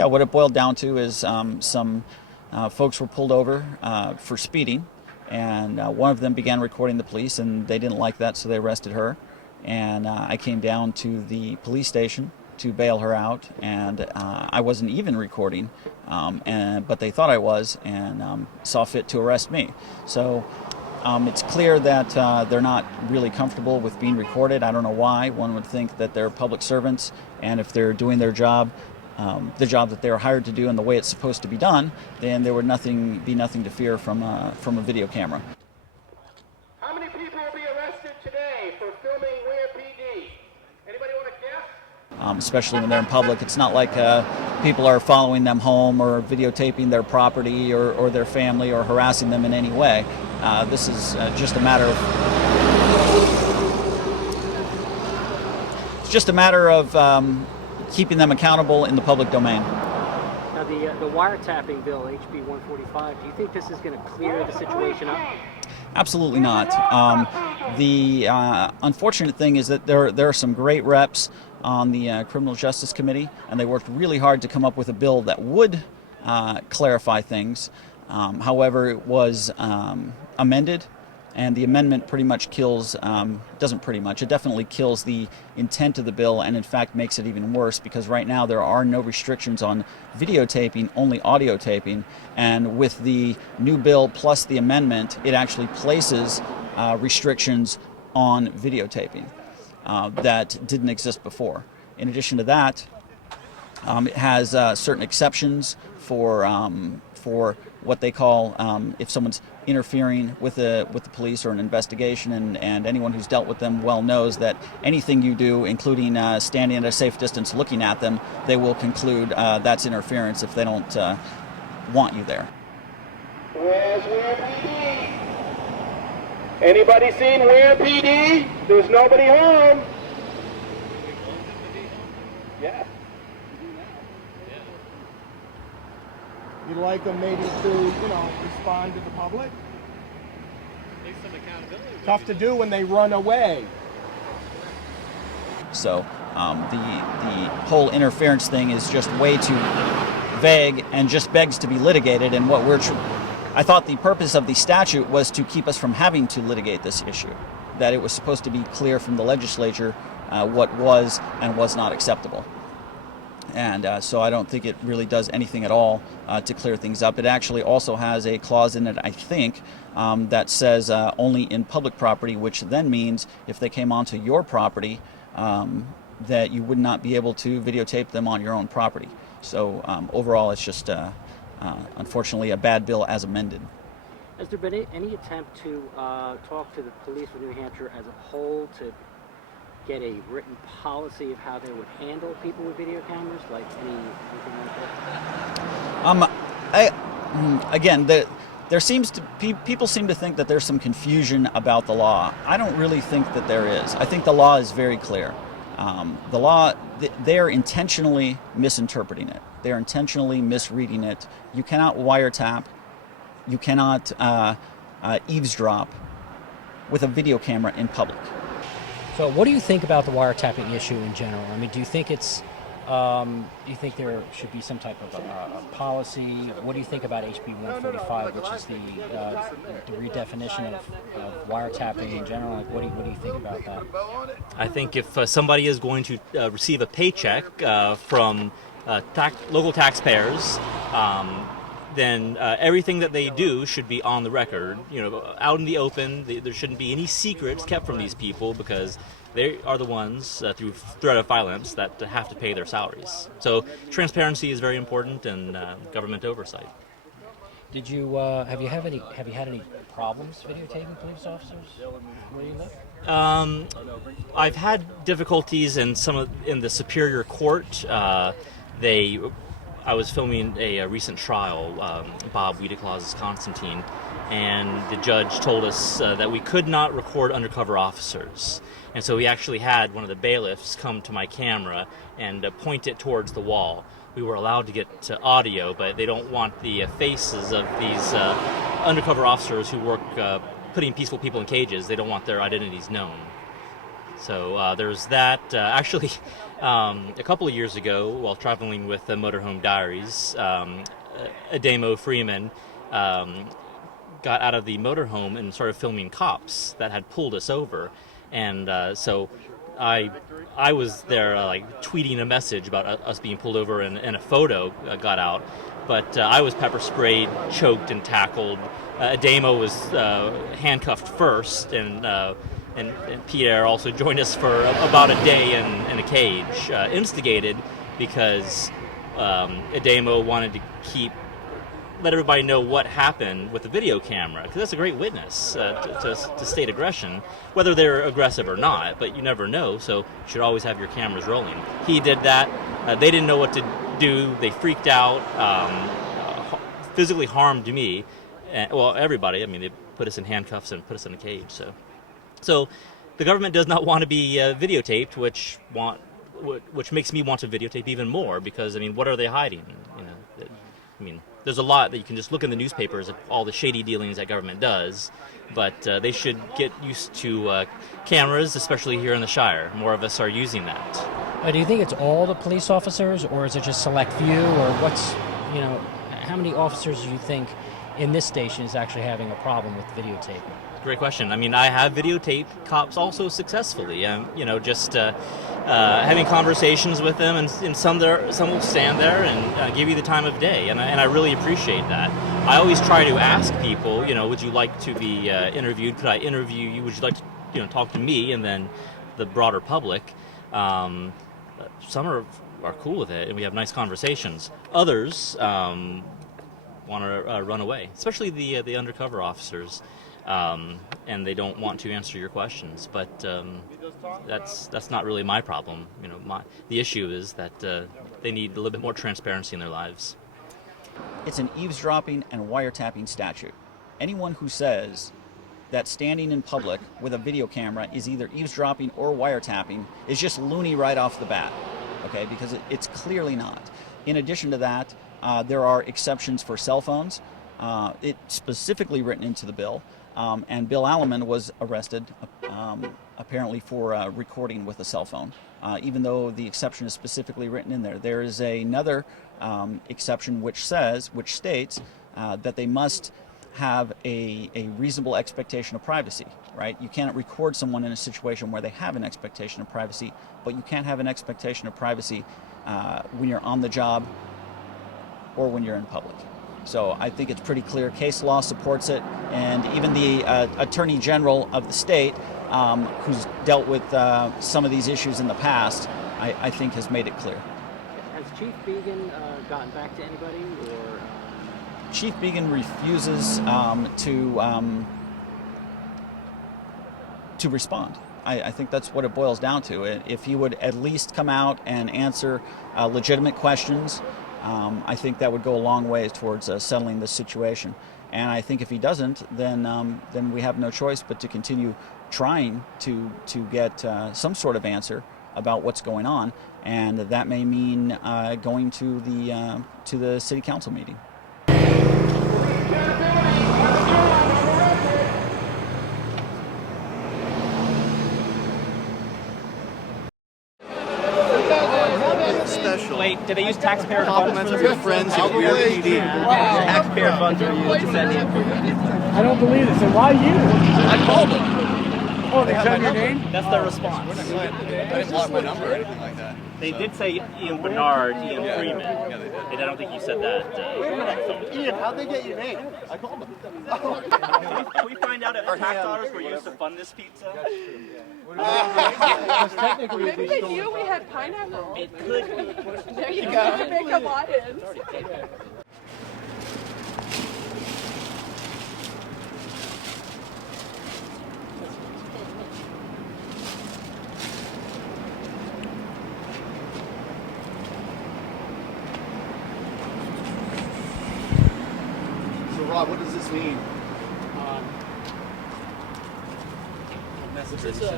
Yeah, what it boiled down to is some folks were pulled over for speeding, and one of them began recording the police, and they didn't like that, so they arrested her. And I came down to the police station to bail her out, and I wasn't even recording, but they thought I was, and saw fit to arrest me. So it's clear that they're not really comfortable with being recorded. I don't know why. One would think that they're public servants, and if they're doing their job, the job that they're hired to do and the way it's supposed to be done, then there would be nothing to fear from a video camera. How many people will be arrested today for filming Weare PD? Anybody want to guess? Especially when they're in public. It's not like people are following them home or videotaping their property or their family or harassing them in any way. This is just a matter of keeping them accountable in the public domain. Now the wiretapping bill, HB 145, do you think this is going to clear the situation up? Absolutely not. The unfortunate thing is that there are some great reps on the Criminal Justice Committee, and they worked really hard to come up with a bill that would clarify things. However, it was amended, and the amendment pretty much it definitely kills the intent of the bill, and in fact makes it even worse, because right now there are no restrictions on videotaping, only audio taping, and with the new bill plus the amendment, it actually places restrictions on videotaping that didn't exist before. In addition to that, it has certain exceptions for what they call if someone's interfering with the police or an investigation, and anyone who's dealt with them well knows that anything you do, including standing at a safe distance looking at them, they will conclude that's interference if they don't want you there. Where's Weare PD? Anybody seen Weare PD? There's nobody home. Yeah. You'd like them maybe to, respond to the public? Take some accountability. Tough to do when they run away. So the whole interference thing is just way too vague and just begs to be litigated. And what I thought the purpose of the statute was to keep us from having to litigate this issue. That it was supposed to be clear from the legislature what was and was not acceptable. And so I don't think it really does anything at all to clear things up. It actually also has a clause in it, I think, that says only in public property, which then means if they came onto your property, that you would not be able to videotape them on your own property. So overall, it's just, unfortunately, a bad bill as amended. Has there been any attempt to talk to the police of New Hampshire as a whole to get a written policy of how they would handle people with video cameras, like anything like that? Again, people seem to think that there's some confusion about the law. I don't really think that there is. I think the law is very clear. The law, they're intentionally misinterpreting it. They're intentionally misreading it. You cannot wiretap. You cannot eavesdrop with a video camera in public. So what do you think about the wiretapping issue in general? I mean, do you think do you think there should be some type of policy? What do you think about HB 145, which is the redefinition of wiretapping in general? Like, what do you think about that? I think if somebody is going to receive a paycheck from local taxpayers, then everything that they do should be on the record, out in the open. There shouldn't be any secrets kept from these people, because they are the ones, through threat of violence, that have to pay their salaries. So transparency is very important, and government oversight. Did you have you had any problems videotaping police officers where you live? I've had difficulties in the Superior Court. I was filming a recent trial, Bob Wiedeklaw's Constantine, and the judge told us that we could not record undercover officers. And so we actually had one of the bailiffs come to my camera and point it towards the wall. We were allowed to get to audio, but they don't want the faces of these undercover officers who work putting peaceful people in cages. They don't want their identities known. So there's that. Actually, a couple of years ago, while traveling with the Motorhome Diaries, Adamo Freeman got out of the motorhome and started filming cops that had pulled us over, and so I was there like tweeting a message about us being pulled over, and a photo got out, but I was pepper sprayed, choked, and tackled. Adamo was handcuffed first, and Pierre also joined us for about a day in a cage, instigated because Adamo wanted to let everybody know what happened with the video camera, because that's a great witness to state aggression, whether they're aggressive or not, but you never know, so you should always have your cameras rolling. He did that. They didn't know what to do. They freaked out, physically harmed me, well, everybody. I mean, they put us in handcuffs and put us in a cage. So the government does not want to be videotaped, which makes me want to videotape even more, because, I mean, what are they hiding? I mean, there's a lot that you can just look in the newspapers of all the shady dealings that government does, but they should get used to cameras, especially here in the Shire. More of us are using that. Do you think it's all the police officers, or is it just select few, or how many officers do you think in this station is actually having a problem with videotaping? Great question. I mean, I have videotaped cops also successfully. Just having conversations with them, and some will stand there and give you the time of day, and I really appreciate that. I always try to ask people, would you like to be interviewed? Could I interview you? Would you like to, talk to me and then the broader public? Some are cool with it, and we have nice conversations. Others want to run away, especially the undercover officers. And they don't want to answer your questions, but that's not really my problem. The issue is that they need a little bit more transparency in their lives. It's an eavesdropping and wiretapping statute. Anyone who says that standing in public with a video camera is either eavesdropping or wiretapping is just loony right off the bat, okay? Because it's clearly not. In addition to that, there are exceptions for cell phones. It's specifically written into the bill. And Bill Alleman was arrested apparently for recording with a cell phone, even though the exception is specifically written in there. There is another exception which states that they must have a reasonable expectation of privacy, right? You can't record someone in a situation where they have an expectation of privacy, but you can't have an expectation of privacy when you're on the job or when you're in public. So I think it's pretty clear. Case law supports it, and even the Attorney General of the state, who's dealt with some of these issues in the past, I think has made it clear. Has Chief Began gotten back to anybody, or? Chief Began refuses to respond. I think that's what it boils down to. If he would at least come out and answer legitimate questions, I think that would go a long way towards settling this situation. And I think if he doesn't, then we have no choice but to continue trying to get some sort of answer about what's going on, and that may mean going to the city council meeting. Wait, did they use taxpayer funds for your friends at Weare PD? Taxpayer funds are used to send in. I don't believe this. And why you? I called them. Oh, they have your name? That's their response. I didn't block my number or anything like that. They did say Ian Bernard, Ian Freeman. Yeah, they did. And I don't think you said that. Ian, how'd they get your name? I called them. Can we find out if tax dollars were used to fund this pizza? Maybe they knew we had pineapple. It could be. There you go. You make a lot in. So Rob, what does this mean? This is a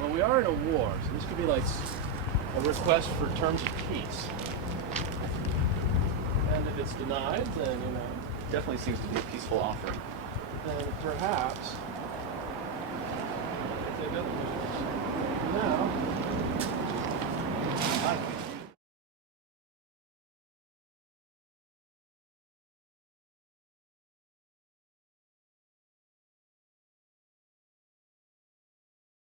well, we are in a war, so this could be like a request for terms of peace. And if it's denied, then Definitely seems to be a peaceful offer. then perhaps now